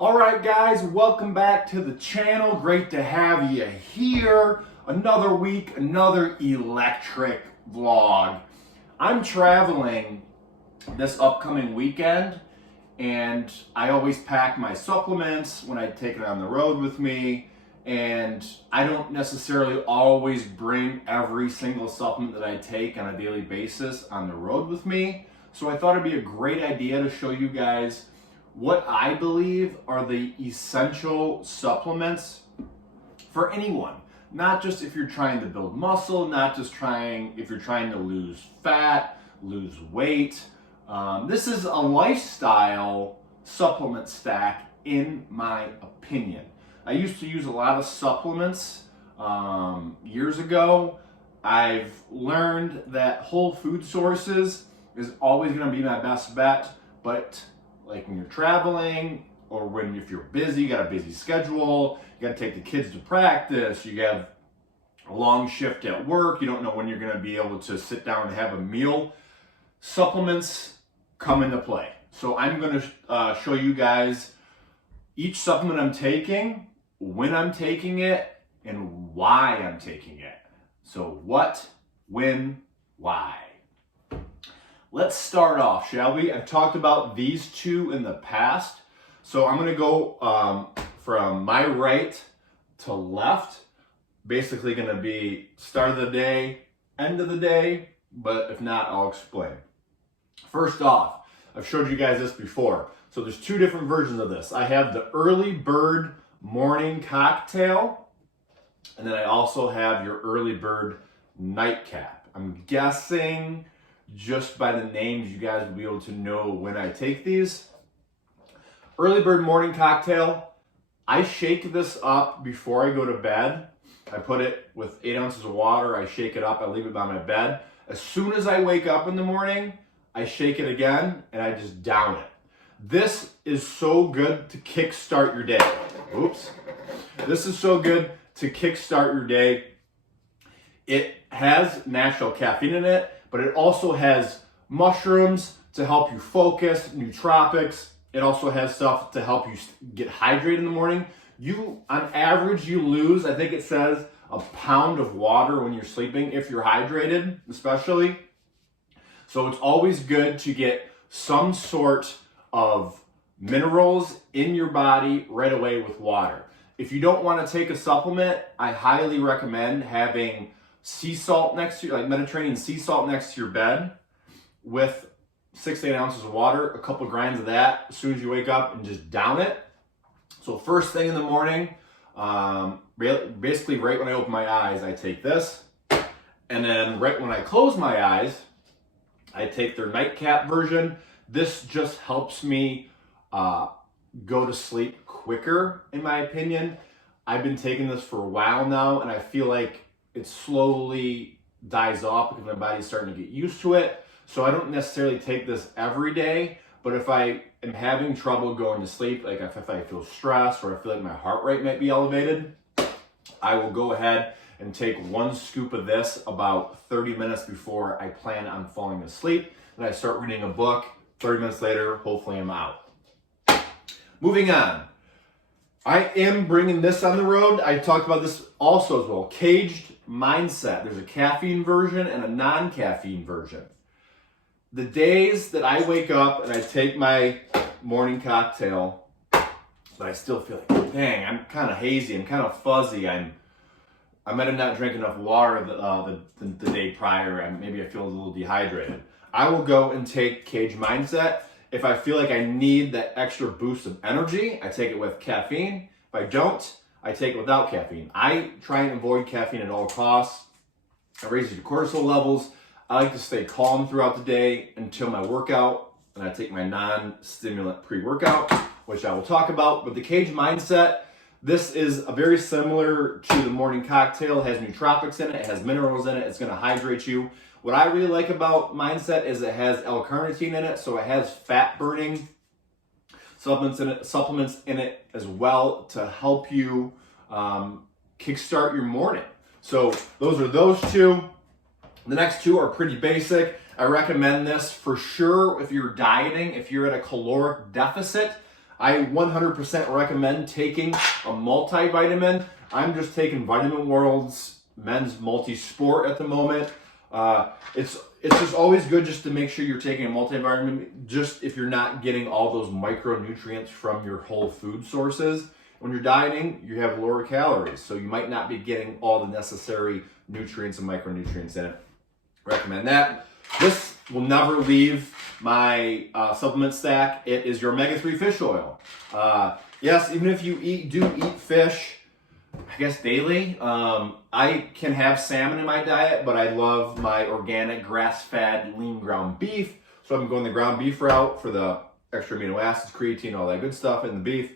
All right, guys, welcome back to the channel. Great to have you here. Another week, another electric vlog. I'm traveling this upcoming weekend, and I always pack my supplements when I take it on the road with me, and I don't necessarily always bring every single supplement that I take on a daily basis on the road with me. So I thought it'd be a great idea to show you guys what I believe are the essential supplements for anyone. Not just if you're trying to build muscle, not just if you're trying to lose fat, lose weight. This is a lifestyle supplement stack, in my opinion. I used to use a lot of supplements years ago. I've learned that whole food sources is always going to be my best bet, but like when you're traveling or if you're busy, you got a busy schedule, you got to take the kids to practice, you have a long shift at work, you don't know when you're going to be able to sit down and have a meal, supplements come into play. So I'm going to show you guys each supplement I'm taking, when I'm taking it, and why I'm taking it. So what, when, why? Let's start off, shall we? I've talked about these two in the past. So I'm going to go from my right to left. Basically going to be start of the day, end of the day, but if not, I'll explain. First off, I've showed you guys this before. So there's two different versions of this. I have the early bird morning cocktail, and then I also have your early bird nightcap. I'm guessing just by the names, you guys will be able to know when I take these. Early bird morning cocktail, I shake this up before I go to bed. I put it with 8 ounces of water, I shake it up, I leave it by my bed. As soon as I wake up in the morning, I shake it again and I just down it. This is so good to kickstart your day. Oops. This is so good to kickstart your day. It has natural caffeine in it, but it also has mushrooms to help you focus, nootropics. It also has stuff to help you get hydrated in the morning. On average, you lose, I think it says, a pound of water when you're sleeping, if you're hydrated, especially. So it's always good to get some sort of minerals in your body right away with water. If you don't want to take a supplement, I highly recommend having sea salt next to you, like Mediterranean sea salt next to your bed with 6 to 8 ounces of water, a couple grinds of that as soon as you wake up, and just down it. So first thing in the morning, basically right when I open my eyes, I take this. And then right when I close my eyes, I take their nightcap version. This just helps me go to sleep quicker, in my opinion. I've been taking this for a while now, and I feel like it slowly dies off because my body's starting to get used to it. So I don't necessarily take this every day, but if I am having trouble going to sleep, like if I feel stressed or I feel like my heart rate might be elevated, I will go ahead and take 1 scoop of this about 30 minutes before I plan on falling asleep. And I start reading a book. 30 minutes later, hopefully I'm out. Moving on. I am bringing this on the road. I talked about this also as well. Caged Mindset. There's a caffeine version and a non-caffeine version. The days that I wake up and I take my morning cocktail, but I still feel like, dang, I'm kind of hazy, I'm kind of fuzzy, I might have not drank enough water the day prior, maybe I feel a little dehydrated. I will go and take Cage Mindset. If I feel like I need that extra boost of energy, I take it with caffeine. If I don't, I take it without caffeine. I try and avoid caffeine at all costs. It raises your cortisol levels. I like to stay calm throughout the day until my workout, and I take my non-stimulant pre-workout, which I will talk about. But the Cage Mindset, this is very similar to the morning cocktail. It has nootropics in it, it has minerals in it, it's going to hydrate you. What I really like about Mindset is it has L-carnitine in it, so it has fat-burning supplements in it as well to help you kickstart your morning. So those are those two. The next two are pretty basic. I recommend this for sure if you're dieting, if you're at a caloric deficit. I 100% recommend taking a multivitamin. I'm just taking Vitamin World's Men's Multi-Sport at the moment. It's just always good just to make sure you're taking a multivitamin, just if you're not getting all those micronutrients from your whole food sources. When you're dieting, you have lower calories, so you might not be getting all the necessary nutrients and micronutrients in it. Recommend that. This will never leave my supplement stack. It is your omega-3 fish oil. Yes, even if you do eat fish, I guess daily, I can have salmon in my diet, but I love my organic grass-fed lean ground beef. So I'm going the ground beef route for the extra amino acids, creatine, all that good stuff in the beef.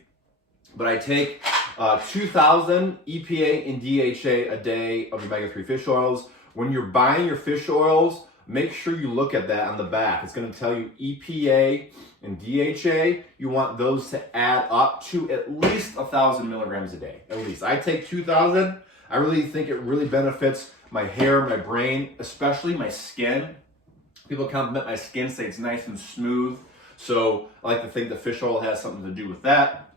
But I take 2,000 EPA and DHA a day of omega-3 fish oils. When you're buying your fish oils, make sure you look at that on the back. It's going to tell you EPA and DHA. You want those to add up to at least 1,000 milligrams a day, at least. I take 2,000. I really think it really benefits my hair, my brain, especially my skin. People compliment my skin, say it's nice and smooth. So I like to think the fish oil has something to do with that.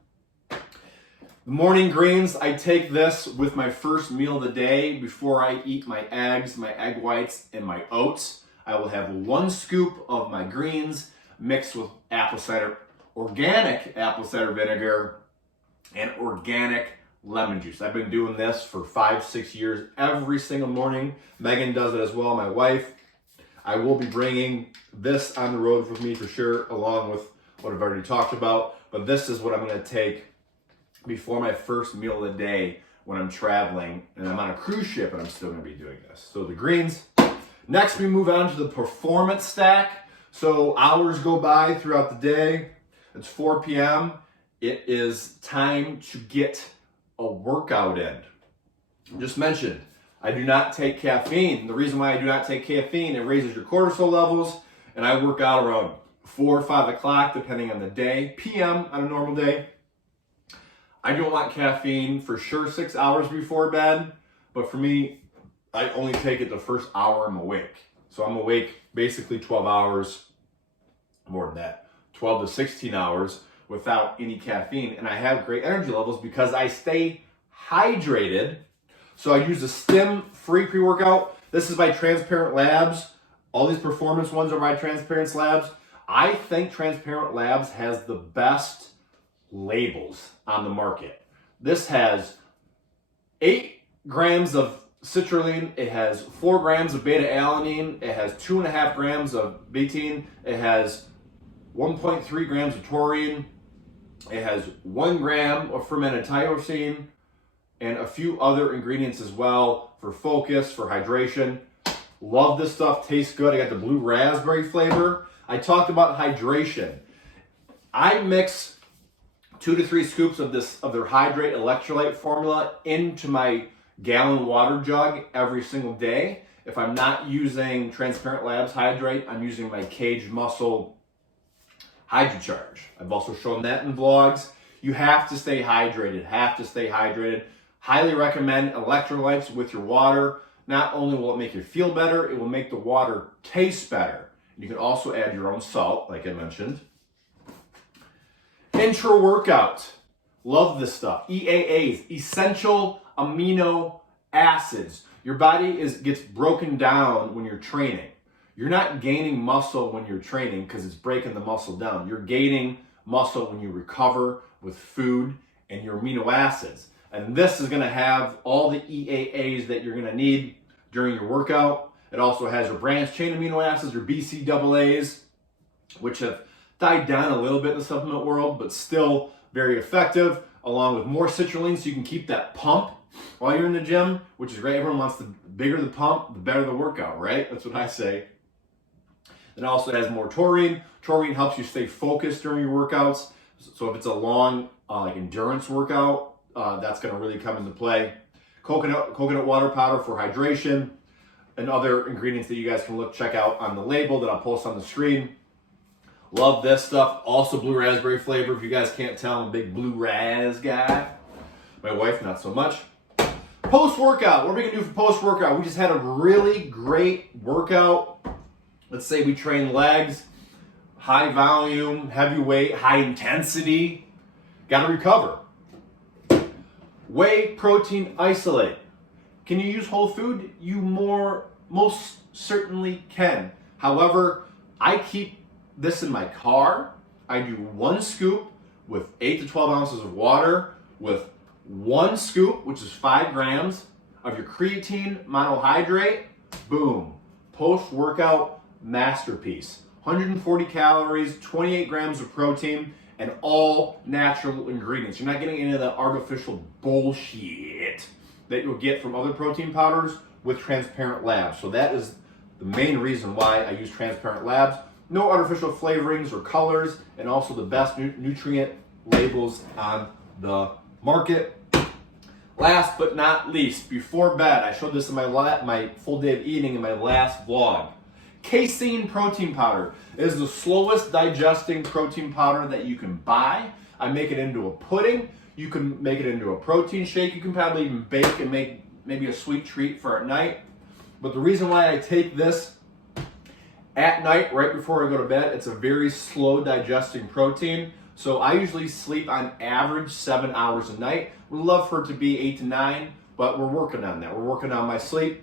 The morning greens, I take this with my first meal of the day before I eat my eggs, my egg whites, and my oats. I will have 1 scoop of my greens mixed with organic apple cider vinegar, and organic lemon juice. I've been doing this for 5-6 years every single morning. Megan does it as well, my wife. I will be bringing this on the road with me for sure, along with what I've already talked about. But this is what I'm going to take before my first meal of the day when I'm traveling, and I'm on a cruise ship and I'm still going to be doing this. So the greens. Next, we move on to the performance stack. So hours go by throughout the day. It's 4 p.m. It is time to get a workout in. Just mentioned, I do not take caffeine. The reason why I do not take caffeine, it raises your cortisol levels, and I work out around 4 or 5 o'clock, depending on the day, p.m. on a normal day. I don't want caffeine for sure 6 hours before bed, but for me, I only take it the first hour I'm awake. So I'm awake basically 12 hours, more than that, 12 to 16 hours without any caffeine. And I have great energy levels because I stay hydrated. So I use a stim-free pre-workout. This is by Transparent Labs. All these performance ones are by Transparent Labs. I think Transparent Labs has the best labels on the market. This has 8 grams of citrulline, it has 4 grams of beta-alanine, it has 2.5 grams of betaine, it has 1.3 grams of taurine, it has 1 gram of fermented tyrosine, and a few other ingredients as well for focus, for hydration. Love this stuff, tastes good. I got the blue raspberry flavor. I talked about hydration. I mix 2 to 3 scoops of their Hydrate electrolyte formula into my gallon water jug every single day. If I'm not using Transparent Labs Hydrate, I'm using my Cage Muscle HydroCharge. I've also shown that in vlogs. You have to stay hydrated, Highly recommend electrolytes with your water. Not only will it make you feel better, it will make the water taste better. You can also add your own salt, like I mentioned. Intra-workout. Love this stuff. EAAs, essential amino acids. Your body gets broken down when you're training. You're not gaining muscle when you're training because it's breaking the muscle down. You're gaining muscle when you recover with food and your amino acids. And this is going to have all the EAAs that you're going to need during your workout. It also has your branched chain amino acids, your BCAAs, which have died down a little bit in the supplement world, but still very effective, along with more citrulline so you can keep that pump while you're in the gym, which is great. Everyone wants the bigger the pump, the better the workout, right? That's what I say. It also has more taurine. Taurine helps you stay focused during your workouts. So if it's a long like endurance workout, that's going to really come into play. Coconut water powder for hydration, and other ingredients that you guys can check out on the label that I'll post on the screen. Love this stuff. Also blue raspberry flavor. If you guys can't tell, I'm a big blue raz guy. My wife, not so much. Post-workout. What are we going to do for post-workout? We just had a really great workout. Let's say we train legs, high volume, heavy weight, high intensity. Got to recover. Whey protein isolate. Can you use whole food? You most certainly can. However, I keep this in my car. I do 1 scoop with 8 to 12 ounces of water with 1 scoop, which is 5 grams of your creatine monohydrate. Boom. Post-workout masterpiece. 140 calories, 28 grams of protein, and all natural ingredients. You're not getting any of the artificial bullshit that you'll get from other protein powders with transparent labs. So that is the main reason why I use transparent labs. No artificial flavorings or colors, and also the best nutrient labels on the market. Last but not least, before bed, I showed this in my full day of eating in my last vlog. Casein protein powder is the slowest digesting protein powder that you can buy. I make it into a pudding. You can make it into a protein shake. You can probably even bake and make maybe a sweet treat for at night. But the reason why I take this at night, right before I go to bed, it's a very slow digesting protein. So I usually sleep on average 7 hours a night. We love for it to be 8 to 9, but we're working on that. We're working on my sleep.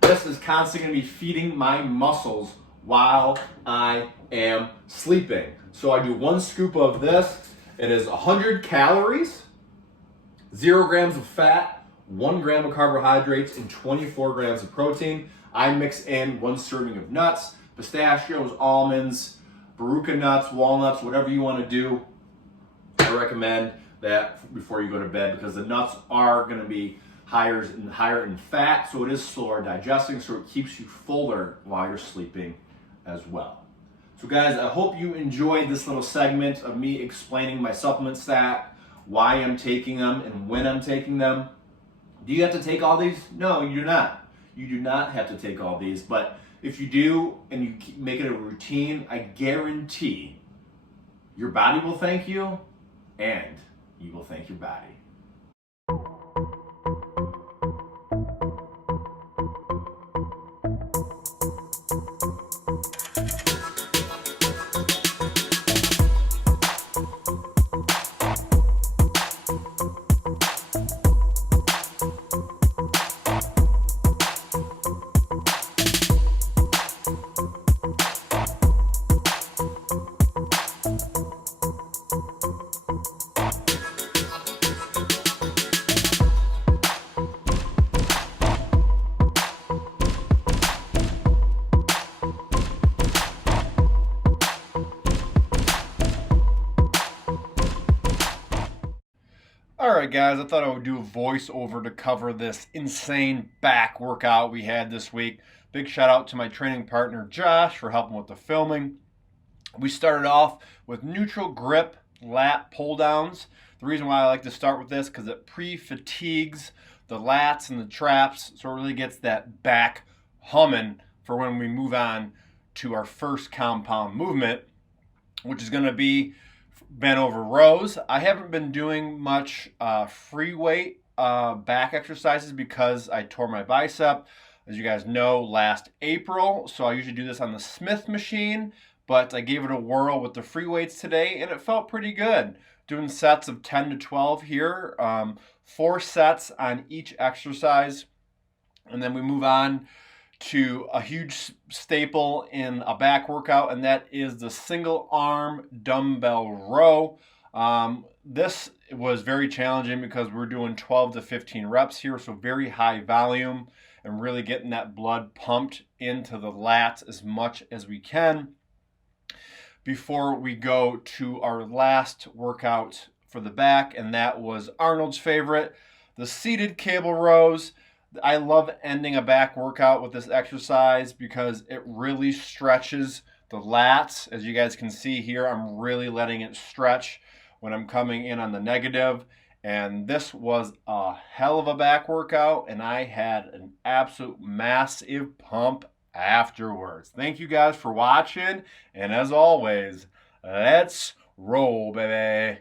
This is constantly going to be feeding my muscles while I am sleeping. So I do 1 scoop of this. It is 100 calories, 0 grams of fat, 1 gram of carbohydrates, and 24 grams of protein. I mix in 1 serving of nuts, pistachios, almonds, Barucha nuts, walnuts, whatever you want to do. I recommend that before you go to bed because the nuts are going to be higher in fat, so it is slower digesting, so it keeps you fuller while you're sleeping as well. So guys, I hope you enjoyed this little segment of me explaining my supplement stack, why I'm taking them, and when I'm taking them. Do you have to take all these? No, you do not. You do not have to take all these, but if you do and you make it a routine, I guarantee your body will thank you and you will thank your body. Alright guys, I thought I would do a voiceover to cover this insane back workout we had this week. Big shout out to my training partner Josh for helping with the filming. We started off with neutral grip lat pull downs. The reason why I like to start with this because it pre-fatigues the lats and the traps, so it really gets that back humming for when we move on to our first compound movement, which is going to be bent over rows. I haven't been doing much free weight back exercises because I tore my bicep, as you guys know, last April. So I usually do this on the Smith machine, but I gave it a whirl with the free weights today and it felt pretty good. Doing sets of 10 to 12 here, 4 sets on each exercise. And then we move on to a huge staple in a back workout, and that is the single arm dumbbell row. This was very challenging because we're doing 12 to 15 reps here, so very high volume and really getting that blood pumped into the lats as much as we can before we go to our last workout for the back, and that was Arnold's favorite, the seated cable rows. I love ending a back workout with this exercise because it really stretches the lats. As you guys can see here, I'm really letting it stretch when I'm coming in on the negative. And this was a hell of a back workout, and I had an absolute massive pump afterwards. Thank you guys for watching, and as always, let's roll, baby.